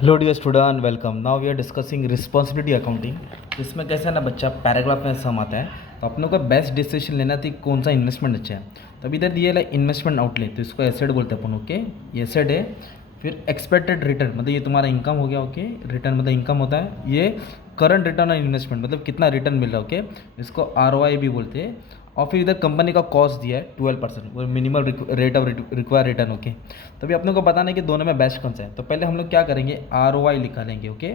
Hello dear student, welcome. Now we are discussing responsibility accounting. इसमें कैसा है ना बच्चा, पैराग्राफ में सम आता है, तो अपने को बेस्ट डिसीजन लेना थी कौन सा इन्वेस्टमेंट अच्छा है। तो अभी इधर दिया है इन्वेस्टमेंट आउटलेट, तो इसको एसेट बोलते हैं अपन। ओके, ये एसेट है। फिर एक्सपेक्टेड रिटर्न मतलब ये तुम्हारा इनकम हो गया। ओके, रिटर्न मतलब इनकम होता है। ये करंट रिटर्न ऑन इन्वेस्टमेंट मतलब कितना रिटर्न मिल रहा है। ओके, इसको आरओआई भी बोलते हैं। और फिर इधर कंपनी का कॉस्ट दिया है 12%, वो minimum rate of require return. Okay, तभी अपने को बताना है कि दोनों में बेस्ट कौन सा है। तो पहले हम लोग क्या करेंगे, आर ओ आई निकालेंगे। ओके,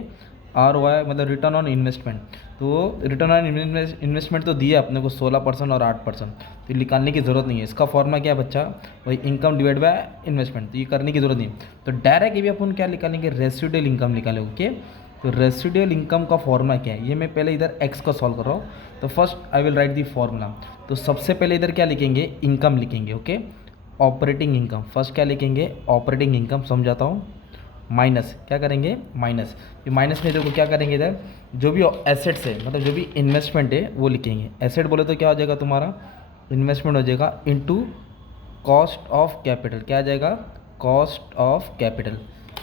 आर ओ आई मतलब रिटर्न ऑन इन्वेस्टमेंट। तो रिटर्न ऑन इन्वेस्टमेंट तो दिया अपने को 16% और 8%, तो निकालने की ज़रूरत नहीं है। इसका फॉर्मूला क्या है बच्चा, वही इनकम डिवाइड बाय इन्वेस्टमेंट, तो ये करने की ज़रूरत नहीं। तो डायरेक्ट ये भी अपन क्या निकालेंगे, रेसिडुअल इनकम निकालेंगे। ओके, तो रेसिडुअल इनकम का फॉर्मूला क्या है, ये मैं पहले इधर एक्स का सॉल्व कर रहा हूँ। तो first I will write the formula. तो सबसे पहले इधर क्या लिखेंगे, इनकम लिखेंगे। Okay, operating income. फर्स्ट क्या लिखेंगे, ऑपरेटिंग इनकम, समझाता हूँ। माइनस क्या करेंगे, माइनस। ये माइनस में देखो क्या करेंगे, इधर जो भी एसेट्स है मतलब जो भी इन्वेस्टमेंट है वो लिखेंगे। एसेट बोले तो क्या हो जाएगा तुम्हारा, इन्वेस्टमेंट हो जाएगा इनटू कॉस्ट ऑफ कैपिटल। क्या आ जाएगा, cost of capital.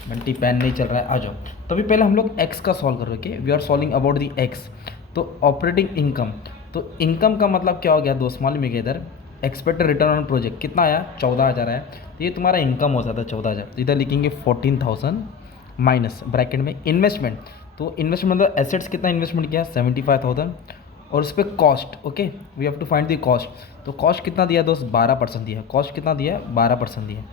Multi pen नहीं चल रहा है, आ जाओ। तो अभी पहले हम लोग एक्स का सॉल्व कर रहे हैं। We are solving about the X. तो ऑपरेटिंग इनकम, तो इनकम का मतलब क्या हो गया दोस्त, मालूम है कि इधर एक्सपेक्टेड रिटर्न ऑन प्रोजेक्ट कितना आया, 14,000 आया। तो ये तुम्हारा इनकम हो जाता है 14,000। तो इधर लिखेंगे 14,000 माइनस ब्रैकेट में इन्वेस्टमेंट। तो इन्वेस्टमेंट मतलब एसेट्स कितना इन्वेस्टमेंट किया, 75,000। और उस पर cost, okay, we have to find the cost. तो कॉस्ट कितना दिया दोस्त, 12% दिया। कॉस्ट कितना दिया, 12% दिया।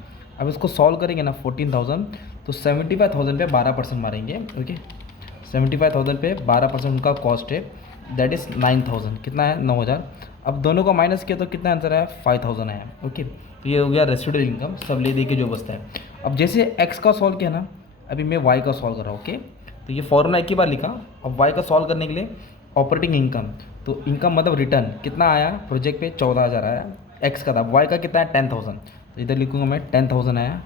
अब इसको सॉल्व करेंगे ना, 14,000, तो 75,000 पे 12% मारेंगे। ओके, 75,000 पे 12% उनका कॉस्ट है, दैट इज़ 9,000। कितना है, 9,000। अब दोनों को माइनस किया तो कितना आंसर आया, 5,000 आया। ओके, तो ये हो गया रेसिडुअल इनकम, सब ले दे के जो बचता है। अब जैसे एक्स का सॉल्व किया ना, अभी मैं वाई का सॉल्व कर रहा हूँ। ओके, तो ये फॉर्मूला एक ही बार लिखा। अब वाई का सॉल्व करने के लिए ऑपरेटिंग इनकम, तो इनकम मतलब रिटर्न कितना आया प्रोजेक्ट पे, 14,000 आया। एक्स का था, वाई का कितना है, 10,000। तो इधर लिखूँगा मैं 10,000 आया।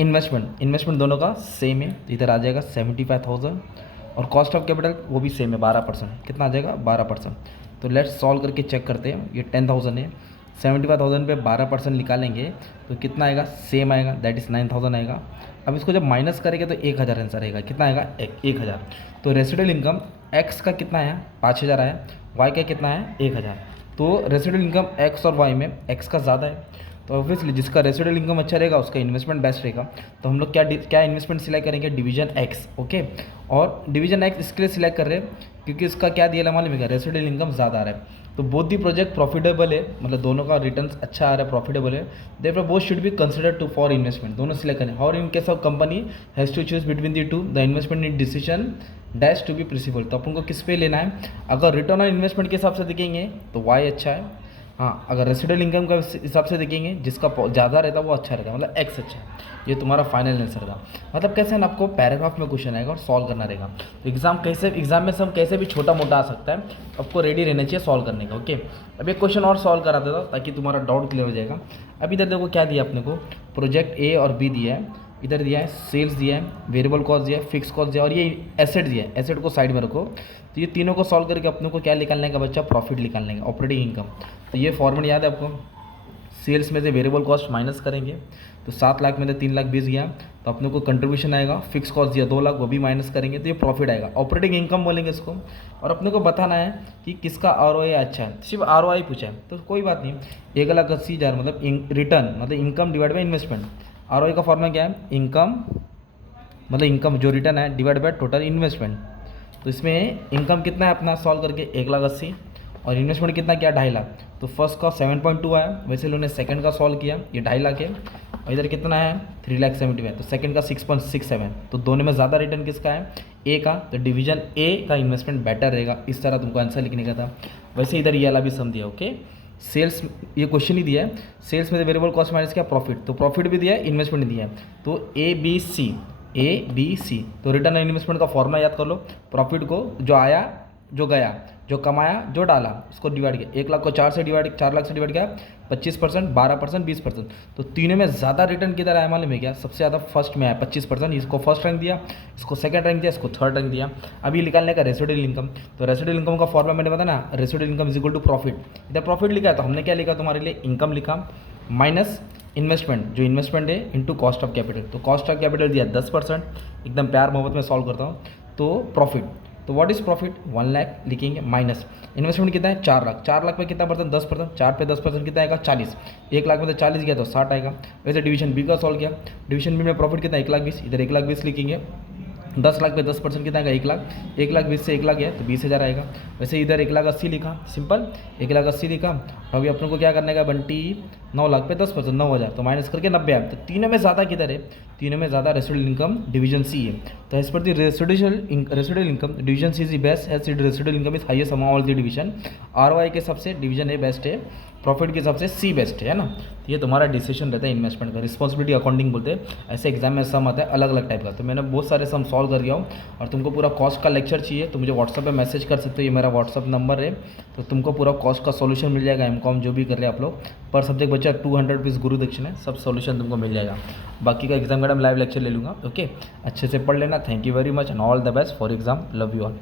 इन्वेस्टमेंट दोनों का सेम है, तो इधर आ जाएगा 75,000। और कॉस्ट ऑफ कैपिटल वो भी सेम है, 12%। कितना आ जाएगा, 12%। तो लेट्स सॉल्व करके चेक करते हैं। ये 10,000 है, 75,000 पे 12% निकालेंगे तो कितना आएगा, सेम आएगा, दैट इज़ 9,000 आएगा। अब इसको जब माइनस करेंगे तो 1,000 आंसर आएगा। कितना आएगा, 1,000। तो रेसिडुअल इनकम एक्स का कितना आया, 5,000 आया। वाई का कितना है, 1,000। तो रेसिडुअल इनकम एक्स और वाई में एक्स का ज़्यादा है, तो ऑब्वियसली जिसका रेसिडुअल इनकम अच्छा रहेगा उसका इन्वेस्टमेंट बेस्ट रहेगा। तो हम लोग क्या इन्वेस्टमेंट सिलेक्ट करेंगे, डिवीजन एक्स। ओके, और डिवीजन एक्स इसके लिए सिलेक्ट कर रहे हैं क्योंकि इसका क्या दिया है मालूम है, रेसिडुअल इनकम ज़्यादा आ रहा है। तो बोथ दी प्रोजेक्ट प्रॉफिटेबल है, मतलब दोनों का रिटर्न अच्छा आ रहा है, प्रॉफिटेबल है। Therefore both should be considered too for investment, दोनों सिलेक्ट करें। और in case of company has to choose between the two, the investment in decision dash to be possible. तो अपन को किस पे लेना है, अगर रिटर्न ऑन इन्वेस्टमेंट के हिसाब से देखेंगे तो वाई अच्छा है। हाँ, अगर रेसिडुअल इनकम का हिसाब से देखेंगे जिसका ज़्यादा रहता है वो अच्छा रहता है, मतलब एक्स अच्छा है। ये तुम्हारा फाइनल आंसर था। मतलब कैसे ना, आपको पैराग्राफ में क्वेश्चन आएगा और सॉल्व करना रहेगा। तो एग्जाम में सब कैसे भी छोटा मोटा आ सकता है, आपको रेडी रहना चाहिए सॉल्व करने का। ओके, अब एक क्वेश्चन और सॉल्व करा देता ताकि तुम्हारा डाउट क्लियर हो जाएगा। अब इधर देखो क्या दिया अपने को, प्रोजेक्ट ए और बी दिया है। इधर दिया है सेल्स दिया है, वेरिएबल कॉस्ट दिया है, फिक्स कॉस्ट दिया है, और ये एसेट दिया है। एसेट को साइड में रखो। तो ये तीनों को सॉल्व करके अपने को क्या निकालने का बच्चा, प्रॉफिट निकालने का, ऑपरेटिंग इनकम। तो ये फॉर्मूला याद है आपको, सेल्स में से वेरिएबल कॉस्ट माइनस करेंगे तो 7 लाख में से 3,20,000 गया, तो अपने को कंट्रीब्यूशन आएगा। फिक्स कॉस्ट दिया 2 लाख, वो भी माइनस करेंगे तो ये प्रॉफिट आएगा, ऑपरेटिंग इनकम बोलेंगे इसको। और अपने को बताना है कि किसका आरओआई अच्छा है, सिर्फ आरओआई पूछा है तो कोई बात नहीं। 1,80,000 मतलब रिटर्न मतलब income divide by investment. ROI का फॉर्मूला क्या है, इनकम मतलब इनकम जो रिटर्न है डिवाइड बाय टोटल इन्वेस्टमेंट। तो इसमें इनकम कितना है अपना सॉल्व करके, 1,80,000, और इन्वेस्टमेंट कितना किया, 2.5 लाख। तो फर्स्ट का 7.2 आया, वैसे उन्होंने सेकंड का सॉल्व किया, ये 2.5 लाख है। और इधर कितना है, 3,70,000, तो सेकंड का 6.67। तो दोनों में ज़्यादा रिटर्न किसका है, ए का। तो डिवीजन ए का इन्वेस्टमेंट बेटर रहेगा। इस तरह तुमको आंसर लिखने का था। वैसे इधर ये वाला भी सम दिया। ओके, सेल्स, ये क्वेश्चन ही दिया है, सेल्स में से वेरिएबल कॉस्ट माइनस क्या, प्रॉफिट। तो प्रॉफिट भी दिया है, इन्वेस्टमेंट भी दिया है। तो ए बी सी, तो रिटर्न ऑन इन्वेस्टमेंट का फॉर्मूला याद कर लो। प्रॉफिट को जो आया, जो गया, जो कमाया, जो डाला, उसको डिवाइड किया। 1 लाख को 4 लाख से डिवाइड किया, 25%, 12%, 20%। तो तीनों में ज़्यादा रिटर्न किधर आया मालूम है क्या, सबसे ज़्यादा फर्स्ट में आया 25%। इसको फर्स्ट रैंक दिया, इसको सेकंड रैंक दिया, इसको थर्ड रैंक दिया। अभी निकालने का रेसिडुअल इनकम। तो रेसिडुअल इनकम का फॉर्मूला मैंने बताया ना, residual income is equal to profit. इधर प्रॉफिट लिखा है तो हमने क्या लिखा तुम्हारे लिए, इनकम लिखा, माइनस इन्वेस्टमेंट, जो इन्वेस्टमेंट है इंटू कॉस्ट ऑफ कैपिटल, तो कॉस्ट ऑफ कैपिटल दिया 10%, एकदम प्यार मोहब्बत में सॉल्व करता हूँ। तो प्रॉफिट, तो व्हाट इज़ प्रॉफिट, 1 लाख लिखेंगे, माइनस इन्वेस्टमेंट कितना है 4 लाख, 4 लाख पे कितना परसेंट, 10%, 4 पे 10% कितना आएगा 40, 1 लाख में तो 40 गया तो 60 आएगा। वैसे डिवीजन बी का सॉल्व किया, डिवीजन बी में प्रॉफिट कितना 1,20,000, इधर 1,20,000 लिखेंगे, 10 लाख पे 10% कितना आएगा 1 लाख, 1,20,000 से 1 लाख गया तो 20,000 आएगा। वैसे इधर 1,80,000 लिखा, सिंपल 1,80,000 लिखा। और अभी अपनों को क्या करने का बंटी, 9 लाख पे 10%, 9,000 तो माइनस करके 90 आया। तो तीनों में ज़्यादा किधर है, तीनों में ज़्यादा रेसिडुअल इनकम डिवीजन सी है। तो as per the residual income division C is best, as residual income is highest among all the division. ROI के हिसाब से डिवीजन ए बेस्ट है, प्रॉफिट के हिसाब से सी बेस्ट है ना। तो ये तुम्हारा डिसीजन रहता है इन्वेस्टमेंट का, रिस्पॉन्सिबिलिटी अकाउंटिंग बोलते हैं। ऐसे एग्जाम में सम आता है अलग अलग टाइप का, तो मैंने बहुत सारे सम सॉल्व कर दिया हूँ। और तुमको पूरा कॉस्ट का लेक्चर चाहिए तो मुझे व्हाट्सअप पे मैसेज कर सकते हो, ये मेरा व्हाट्सअप नंबर है। तो तुमको पूरा कॉस्ट का सॉल्यूशन मिल जाएगा, एमकॉम जो भी कर रहे हैं आप लोग। पर सब्जेक्ट बच्चा 200 रुपीज़ गुरु दक्षिण है, सब सॉल्यूशन तुमको मिल जाएगा। बाकी का एग्जाम का लाइव लेक्चर ले लूँगा, ओके। अच्छे से पढ़ लेना, thank you very much and all the best for exam, love you all.